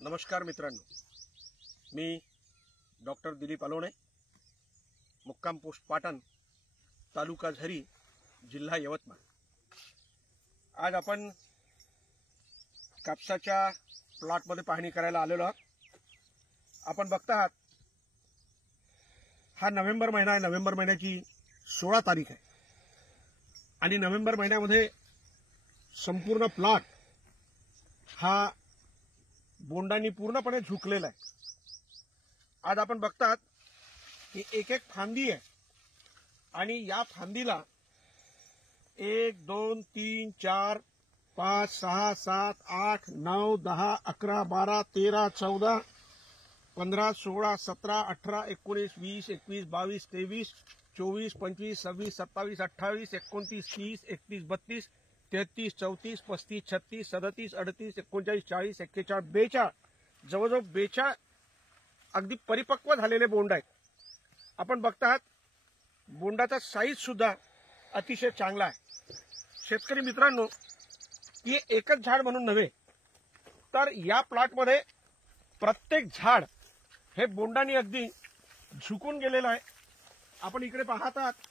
नमस्कार मित्रांनो, मी डॉक्टर दिलीप अलोणे, मुक्काम पोस्ट पाटण, तालुका झरी, जिल्हा यवतमाळ। आज आपण कापसाच्या प्लॉटमध्ये पाहणी करायला आलेलो आहोत। आपण बघता आहात हा नोव्हेंबर महिना आहे। नोव्हेंबर महिन्याची 16 तारीख आहे आणि नोव्हेंबर महिन्यामध्ये संपूर्ण प्लॉट हा बोंडांनी पूर्णपणे झुकलेला आहे। आज आपण बघतात की एक एक फांदी आहे आणि या फांदीला 1 2 3 4 5 6 7 8 9 10 11 12 13 14 15 16 17 18 19 20 21 22 23 24 25 26 27 28 29 30 31 32 33 34 35 36 37 38 39 40 41 42 जवळजवळ 42 अगदी परिपक्व झालेले बोंड आहेत। आपण बघतात बोंडाचा साईज सुद्धा अतिशय चांगला आहे। शेतकरी मित्रांनो, हे एकच झाड म्हणून नव्हे तर या प्लॉटमध्ये प्रत्येक झाड हे बोंडांनी अगदी झुकून गेलेलं आहे। आपण इकडे पाहत आहात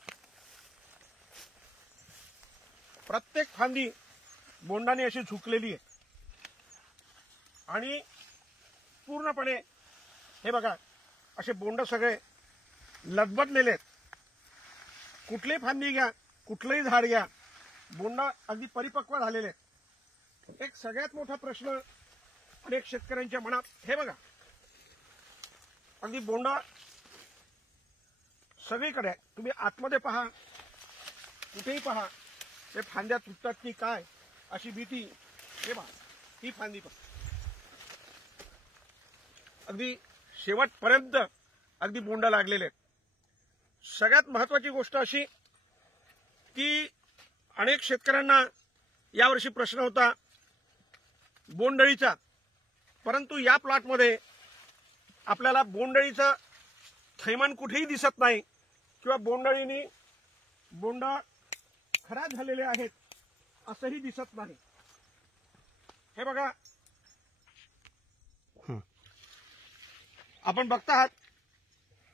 प्रत्येक फांदी बोंडाने अशी झुकलेली आहे आणि पूर्णपणे हे बघा असे बोंड सगळे लदबदलेले आहेत। कुठलीही फांदी घ्या, कुठलंही झाड घ्या, बोंड अगदी परिपक्व झालेले आहेत। एक सगळ्यात मोठा प्रश्न अनेक शेतकऱ्यांच्या मनात, हे बघा अगदी बोंड सगळीकडे आहे। तुम्ही आतमध्ये पहा, कुठेही पहा, ते फांद्या तुटतात की काय अशी भीती। हे पहा, ही फांदी पहा, अगदी शेवटपर्यंत अगदी बोंड लागलेले आहेत। सगळ्यात महत्वाची गोष्ट अशी की अनेक शेतकऱ्यांना यावर्षी प्रश्न होता बोंडअळीचा, परंतु या प्लॉटमध्ये आपल्याला बोंडअळीचं थैमान कुठेही दिसत नाही किंवा बोंडअळीने बोंड खराब झालेले आहेत असंही दिसत नाही। हे बघा, आपण बघता आहात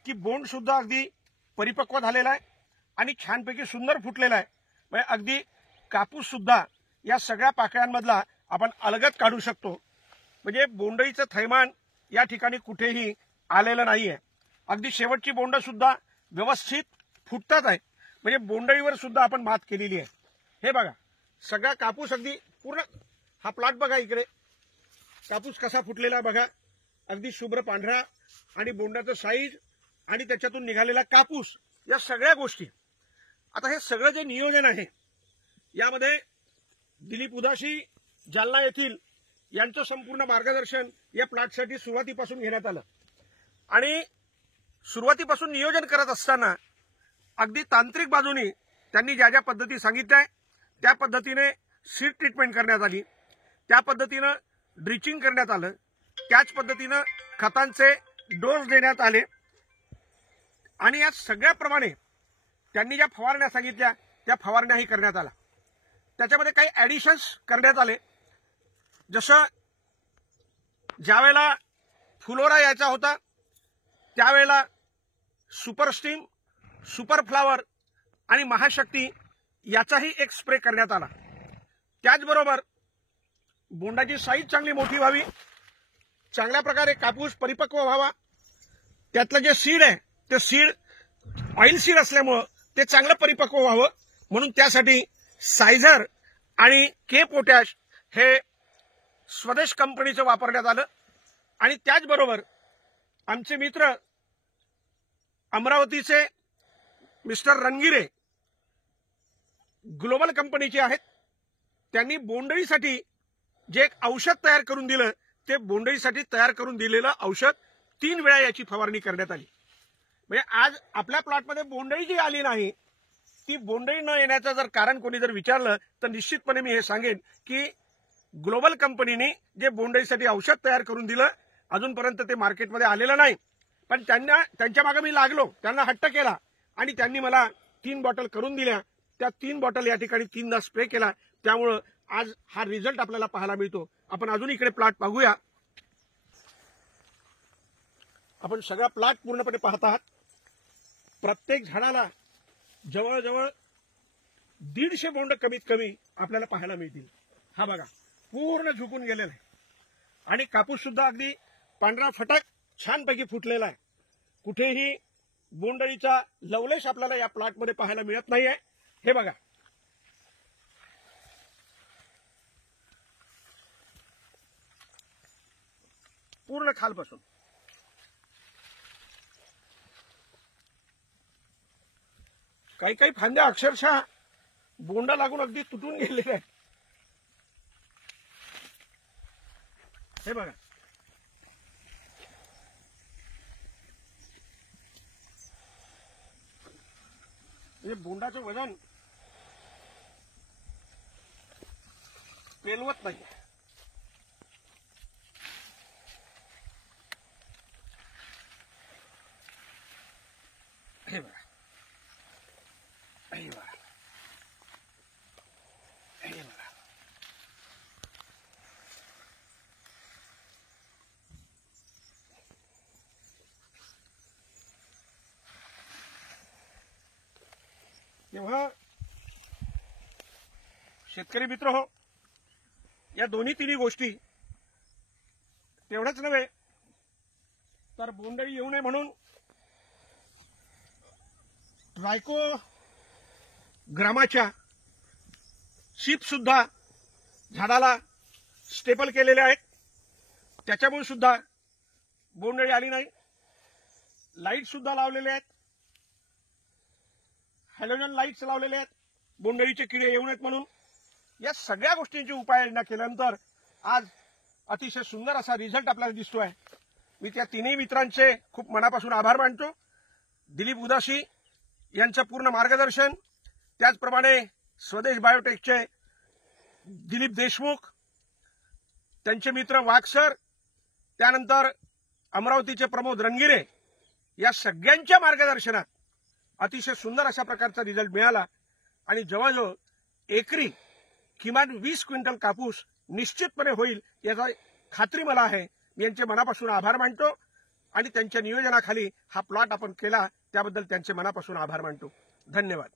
की बोंड सुद्धा अगदी परिपक्व झालेला आहे आणि छानपैकी सुंदर फुटलेला आहे। म्हणजे अगदी कापूस सुद्धा या सगळ्या पाकळ्यांमधला आपण अलगद काढू शकतो। म्हणजे बोंडळीचं थैमान या ठिकाणी कुठेही आलेलं नाहीये। अगदी शेवटची बोंड सुद्धा व्यवस्थित फुटतात आहे। म्हणजे बोंडळीवर सुद्धा आपण मात केलेली आहे। हे बघा, सगळा कापूस अगदी पूर्ण, हा प्लॉट बघा, इकडे कापूस कसा फुटलेला बघा, अगदी शुभ्र पांढरा आणि बोंडाचं साईज आणि त्याच्यातून निघालेला कापूस, या सगळ्या गोष्टी। आता हे सगळं जे नियोजन आहे यामध्ये दिलीप उदासी जालना येथील यांचं संपूर्ण मार्गदर्शन या प्लॉटसाठी सुरुवातीपासून घेण्यात आलं आणि सुरुवातीपासून नियोजन करत असताना अगदी तांत्रिक बाजूने त्यांनी ज्या ज्या पद्धती सांगितल्या त्या पद्धतीने सीड ट्रीटमेंट करण्यात आली, त्या पद्धतीने ड्रिचिंग करण्यात आलं, त्याच पद्धतीने खतांचे डोस देण्यात आले आणि या सगळ्याप्रमाणे त्यांनी ज्या फवारण्या सांगितल्या त्या फवारण्याही करण्यात आल्या। त्याच्यामध्ये काही ॲडिशन्स करण्यात आले, जसं ज्यावेळेला फुलोरा यायचा होता त्यावेळेला सुपर स्टीम, सुपर फ्लावर आणि महाशक्ती याचाही एक स्प्रे करण्यात आला। त्याचबरोबर बोंडाची साईज चांगली मोठी व्हावी, चांगल्या प्रकारे कापूस परिपक्व व्हावा, त्यातलं जे सीड आहे ते सीड ऑइल सीड असल्यामुळं ते चांगलं परिपक्व व्हावं म्हणून त्यासाठी सायझर आणि के पोटॅश हे स्वदेश कंपनीचं वापरण्यात आलं। आणि त्याचबरोबर आमचे मित्र अमरावतीचे मिस्टर रणगिरे ग्लोबल कंपनीचे आहेत, त्यांनी बोंडळीसाठी जे एक औषध तयार करून दिलं ते बोंडळीसाठी तयार करून दिलेलं औषध 3 वेळा याची फवारणी करण्यात आली। म्हणजे आज आपल्या प्लॉटमध्ये बोंडळी जी आली नाही, ती बोंडळी न येण्याचं जर कारण कोणी जर विचारलं तर निश्चितपणे मी हे सांगेन की ग्लोबल कंपनीने जे बोंडळीसाठी औषध तयार करून दिलं अजूनपर्यंत ते मार्केटमध्ये आलेलं नाही, पण त्यांच्या मागे मी लागलो, त्यांना हट्ट केला आणि त्यांनी मला 3 बॉटल करून दिल्या। त्या 3 बॉटल या ठिकाणी 3दा स्प्रे केला, त्यामुळे आज हा रिझल्ट आपल्याला पाहायला मिळतो। आपण अजून इकडे प्लॉट पाहूया। आपण सगळा प्लॉट पूर्णपणे पाहत आहात. प्रत्येक झाडाला जवळजवळ 150 बोंड कमीत कमी आपल्याला पाहायला मिळतील. हा बघा पूर्ण झुकून गेलेला आहे आणि कापूस सुद्धा अगदी पांढरा फटक छानपैकी फुटलेला आहे. कुठेही बोंडअळीचा लवलेश आपल्याला या प्लॉटमध्ये पाहायला मिळत नाहीये. हे बघा पूर्ण खालपासून काही काही फांद्या अक्षरशः बोंडा लागून अगदी तुटून गेलेल्या आहेत. हे बघा हे बोंडाचं वजन पेलवत नाही. हे बघा हे बघा हे बघा तेव्हा शेतकरी मित्र हो, या दोन्ही तिन्ही गोष्टी तेवढंच नव्हे तर बोंडअळी येऊ नये म्हणून ट्रायको ग्रामाच्या शिप सुद्धा झाडाला स्टेपल केलेले आहेत. त्याच्यामुळे सुद्धा बोंडअळी आली नाही. लाईट सुद्धा लावलेले आहेत, हॅलोजन लाईट्स लावलेले आहेत बोंडअळीचे किडे येऊ नयेत म्हणून. या सगळ्या गोष्टींची उपाययोजना केल्यानंतर आज अतिशय सुंदर असा रिझल्ट आपल्याला दिसतोय. मी त्या तिन्ही मित्रांचे खूप मनापासून आभार मानतो. दिलीप उदासी यांचं पूर्ण मार्गदर्शन, त्याचप्रमाणे स्वदेश बायोटेकचे दिलीप देशमुख, त्यांचे मित्र वाघ सर, त्यानंतर अमरावतीचे प्रमोद रंगिरे, या सगळ्यांच्या मार्गदर्शनात अतिशय सुंदर अशा प्रकारचा रिझल्ट मिळाला आणि जवळजवळ एकरी किमान 20 क्विंटल कापूस निश्चितपणे होईल याची खात्री मला आहे. मी यांचे मनापासून आभार मानतो आणि त्यांच्या नियोजनाखाली हा प्लॉट आपण केला त्याबद्दल त्यांचे मनापासून आभार मानतो. धन्यवाद.